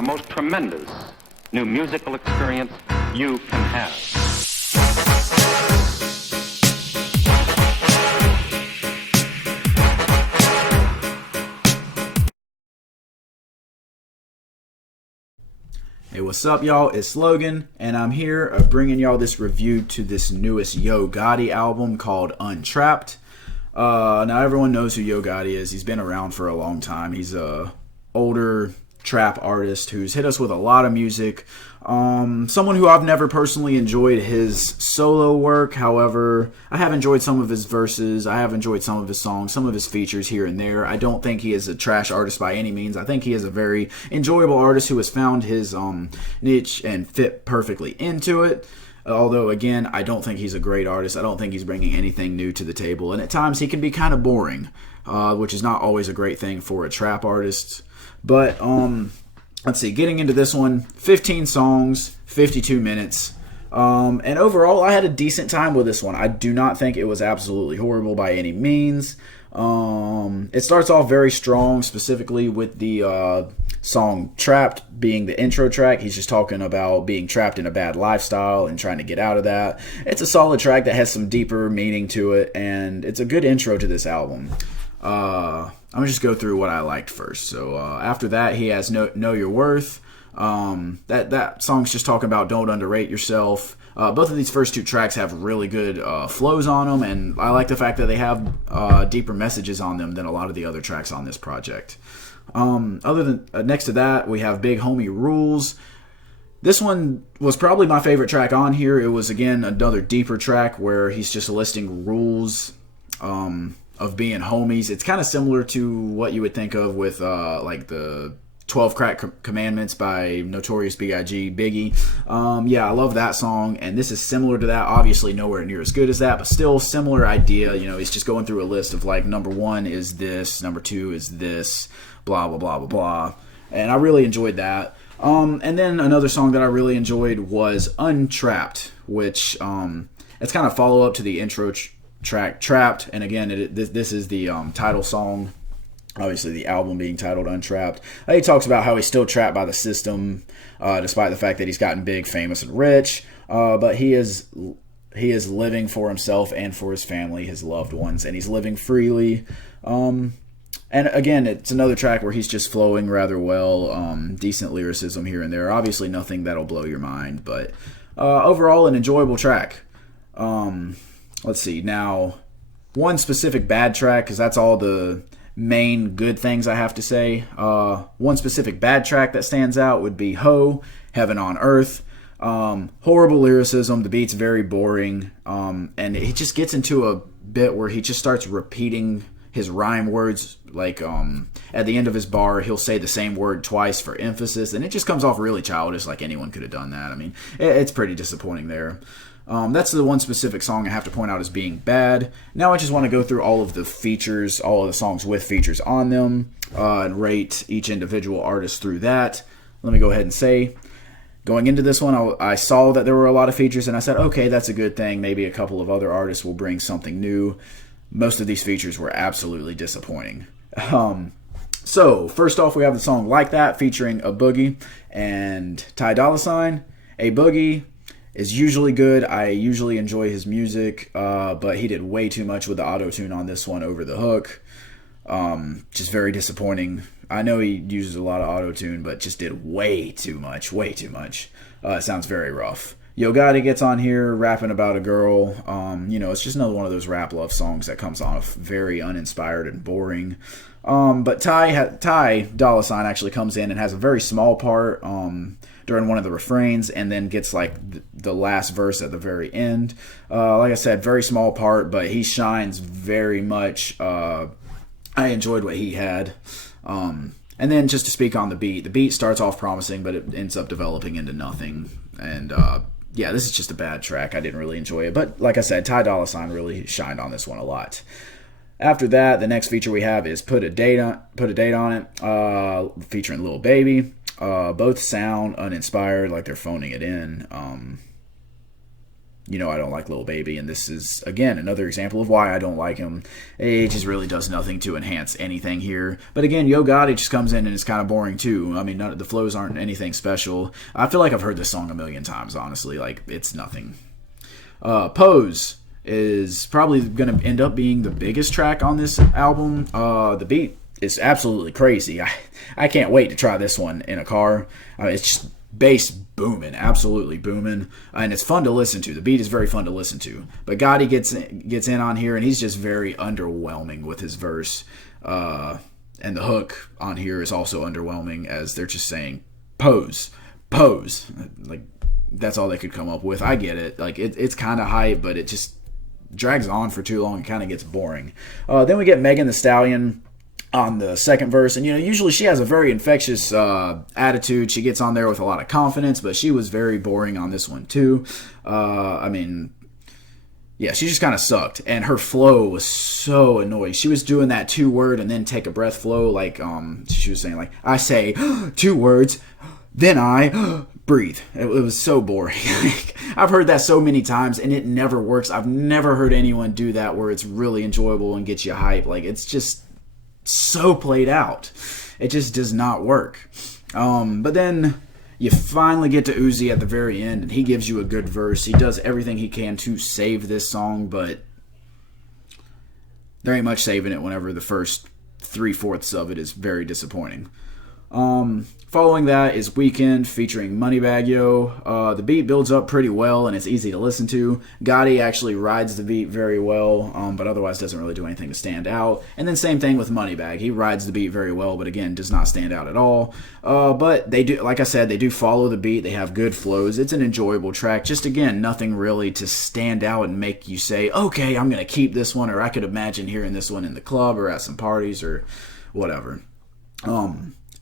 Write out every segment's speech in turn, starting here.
the most tremendous new musical experience you can have. Hey, what's up, y'all? It's Logan, and I'm here bringing y'all this review to this newest Yo Gotti album called Untrapped. Now, everyone knows who Yo Gotti is. He's been around for a long time. He's a older trap artist who's hit us with a lot of music. Someone who I've never personally enjoyed his solo work. However, I have enjoyed some of his verses. I have enjoyed some of his songs, some of his features here and there. I don't think he is a trash artist by any means. I think he is a very enjoyable artist who has found his niche and fit perfectly into it. Although, again, I don't think he's a great artist. I don't think he's bringing anything new to the table. And at times, he can be kind of boring, which is not always a great thing for a trap artist. But, let's see, getting into this one, 15 songs, 52 minutes. And overall, I had a decent time with this one. I do not think it was absolutely horrible by any means. It starts off very strong, specifically with the song Trapped being the intro track. He's just talking about being trapped in a bad lifestyle and trying to get out of that. It's a solid track that has some deeper meaning to it, and it's a good intro to this album. I'm going to just go through what I liked first. So after that, he has Know Your Worth. That song's just talking about don't underrate yourself. Both of these first two tracks have really good flows on them, and I like the fact that they have deeper messages on them than a lot of the other tracks on this project. Other than next to that, we have Big Homie Rules. This one was probably my favorite track on here. It was, again, another deeper track where he's just listing rules of being homies. It's kind of similar to what you would think of with like the 12 Crack Commandments by Notorious B.I.G. Biggie. Yeah, I love that song, and this is similar to that. Obviously nowhere near as good as that, but still similar idea. You know, he's just going through a list of like, number one is this, number two is this, blah, blah, blah, blah, blah. And I really enjoyed that. And then another song that I really enjoyed was Untrapped, which it's kind of follow-up to the intro track Trapped. And again, this is the title song. Obviously, the album being titled Untrapped. He talks about how he's still trapped by the system, despite the fact that he's gotten big, famous, and rich. But he is living for himself and for his family, his loved ones, and he's living freely. And again, it's another track where he's just flowing rather well. Decent lyricism here and there. Obviously, nothing that'll blow your mind, but overall, an enjoyable track. Let's see. Now, one specific bad track, because that's all the main good things I have to say. One specific bad track that stands out would be Ho, Heaven on Earth. Horrible lyricism. The beat's very boring. And he just gets into a bit where he just starts repeating his rhyme words. Like at the end of his bar, he'll say the same word twice for emphasis, and it just comes off really childish, like anyone could have done that. I mean, it's pretty disappointing there. That's the one specific song I have to point out as being bad. Now I just want to go through all of the features, all of the songs with features on them, and rate each individual artist through that. Let me go ahead and say, going into this one, I saw that there were a lot of features, and I said, okay, that's a good thing. Maybe a couple of other artists will bring something new. Most of these features were absolutely disappointing. So, first off, we have the song Like That featuring A Boogie and Ty Dolla $ign. A Boogie is usually good. I usually enjoy his music, but he did way too much with the auto-tune on this one over the hook. Just very disappointing. I know he uses a lot of auto-tune, but just did way too much. It sounds very rough. Yo Gotti gets on here rapping about a girl. It's just another one of those rap love songs that comes off very uninspired and boring. But Ty Dolla $ign actually comes in and has a very small part during one of the refrains, and then gets like the last verse at the very end. Like I said, very small part, but he shines very much. I enjoyed what he had. And then just to speak on the beat starts off promising, but it ends up developing into nothing. And yeah, this is just a bad track. I didn't really enjoy it, but like I said, Ty Dolla $ign really shined on this one a lot. After that, the next feature we have is Put a Date on It, featuring Lil Baby. Both sound uninspired, like they're phoning it in. you know I don't like Lil Baby, and this is, again, another example of why I don't like him. It just really does nothing to enhance anything here. But again, Yo Gotti just comes in and it's kind of boring too. I mean, the flows aren't anything special. I feel like I've heard this song a million times, honestly. Like, it's nothing. Pose is probably going to end up being the biggest track on this album. The beat is absolutely crazy. I can't wait to try this one in a car. It's just bass booming, absolutely booming, and it's fun to listen to. The beat is very fun to listen to. But Gotti gets in on here, and he's just very underwhelming with his verse. And the hook on here is also underwhelming, as they're just saying, pose, pose. Like, that's all they could come up with. I get it. Like, it's kind of hype, but it just drags on for too long and kind of gets boring. Then we get Megan Thee Stallion on the second verse, and usually she has a very infectious attitude. She gets on there with a lot of confidence, but she was very boring on this one too. Yeah, she just kind of sucked, and her flow was so annoying. She was doing that 2-word and then take a breath flow, like she was saying, like, I say 2 words, then I breathe. It was so boring. I've heard that so many times, and it never works. I've never heard anyone do that where it's really enjoyable and gets you hype. Like, it's just so played out. It just does not work. But then you finally get to Uzi at the very end, and he gives you a good verse. He does everything he can to save this song, but there ain't much saving it whenever the first 3/4 of it is very disappointing. Following that is Weekend featuring Moneybagg Yo. The beat builds up pretty well and it's easy to listen to. Gotti actually rides the beat very well, but otherwise doesn't really do anything to stand out. And then same thing with Moneybagg. He rides the beat very well, but again, does not stand out at all. But they do, like I said, they do follow the beat. They have good flows. It's an enjoyable track. Just again, nothing really to stand out and make you say, okay, I'm going to keep this one, or I could imagine hearing this one in the club or at some parties or whatever.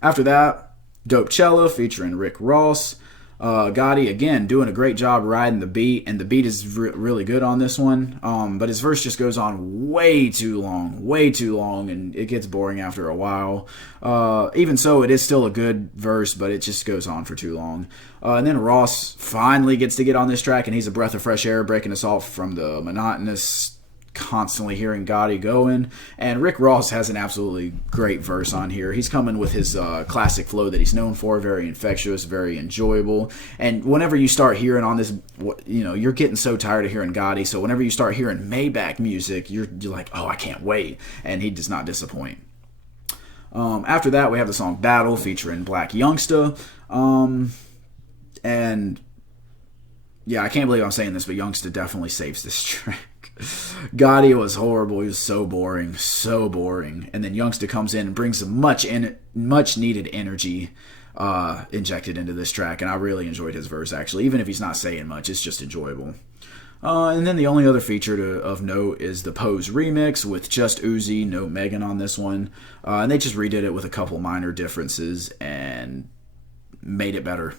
After that, Dope Cella featuring Rick Ross. Gotti, again, doing a great job riding the beat, and the beat is really good on this one. But his verse just goes on way too long, and it gets boring after a while. Even so, it is still a good verse, but it just goes on for too long. And then Ross finally gets to get on this track, and he's a breath of fresh air, breaking us off from the monotonous, constantly hearing Gotti going. And Rick Ross has an absolutely great verse on here. He's coming with his classic flow that he's known for, very infectious, very enjoyable. And whenever you start hearing on this, you're getting so tired of hearing Gotti, so whenever you start hearing Maybach music, you're like, oh, I can't wait. And he does not disappoint. After that, we have the song Battle featuring Black Youngsta. And yeah, I can't believe I'm saying this, but Youngsta definitely saves this track. Gotti was horrible. He was so boring. And then Youngsta comes in and brings some much needed energy injected into this track, and I really enjoyed his verse, actually. Even if he's not saying much, it's just enjoyable. And then the only other feature of note is the Pose remix with just Uzi, no Megan on this one. And they just redid it with a couple minor differences and made it better.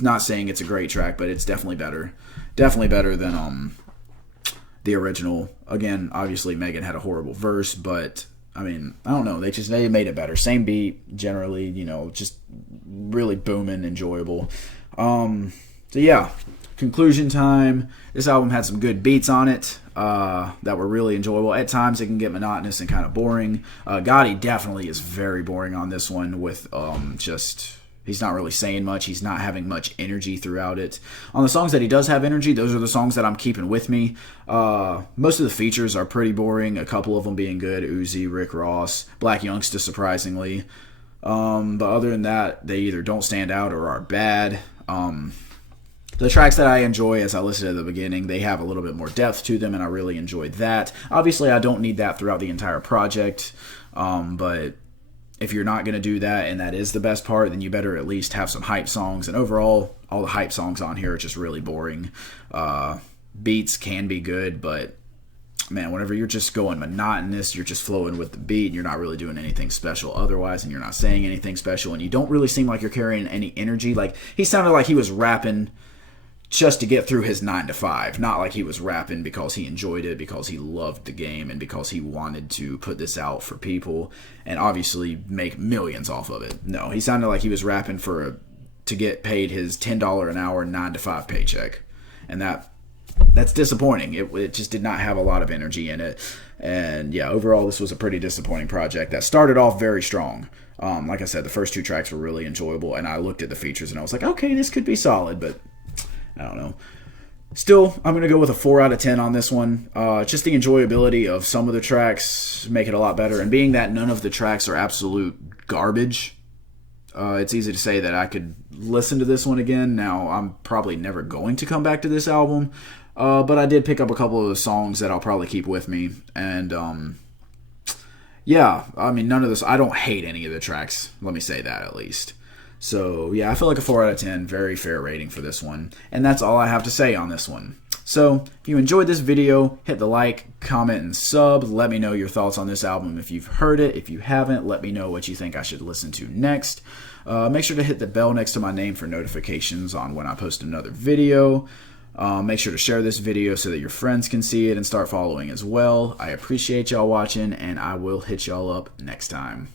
Not saying it's a great track, but it's definitely better. Definitely better than the original. Again, obviously Megan had a horrible verse, but I mean, I don't know, they made it better. Same beat, generally, just really booming, enjoyable. So yeah, conclusion time. This album had some good beats on it that were really enjoyable. At times it can get monotonous and kind of boring. Gotti definitely is very boring on this one with he's not really saying much. He's not having much energy throughout it. On the songs that he does have energy, those are the songs that I'm keeping with me. Most of the features are pretty boring, a couple of them being good. Uzi, Rick Ross, Black Youngsta, surprisingly. But other than that, they either don't stand out or are bad. The tracks that I enjoy, as I listed at the beginning, they have a little bit more depth to them, and I really enjoyed that. Obviously, I don't need that throughout the entire project, but if you're not going to do that and that is the best part, then you better at least have some hype songs. And overall, all the hype songs on here are just really boring. Beats can be good, but man, whenever you're just going monotonous, you're just flowing with the beat and you're not really doing anything special otherwise, and you're not saying anything special, and you don't really seem like you're carrying any energy. Like, he sounded like he was rapping just to get through his 9 to 5, not like he was rapping because he enjoyed it, because he loved the game, and because he wanted to put this out for people and obviously make millions off of it. No, he sounded like he was rapping to get paid his $10 an hour 9 to 5 paycheck, and that that's disappointing. It just did not have a lot of energy in it. And yeah, overall, this was a pretty disappointing project that started off very strong. Like I said, the first 2 tracks were really enjoyable, and I looked at the features and I was like, okay, this could be solid, but I don't know. Still, I'm going to go with a 4 out of 10 on this one. Just the enjoyability of some of the tracks make it a lot better, and being that none of the tracks are absolute garbage, it's easy to say that I could listen to this one again. Now, I'm probably never going to come back to this album, but I did pick up a couple of the songs that I'll probably keep with me, and yeah, I mean, none of this, I don't hate any of the tracks, let me say that at least. So yeah, I feel like a 4 out of 10, very fair rating for this one, and that's all I have to say on this one. So if you enjoyed this video, hit the like, comment, and sub. Let me know your thoughts on this album if you've heard it. If you haven't, let me know what you think I should listen to next. Make sure to hit the bell next to my name for notifications on when I post another video. Make sure to share this video so that your friends can see it and start following as well. I appreciate y'all watching, and I will hit y'all up next time.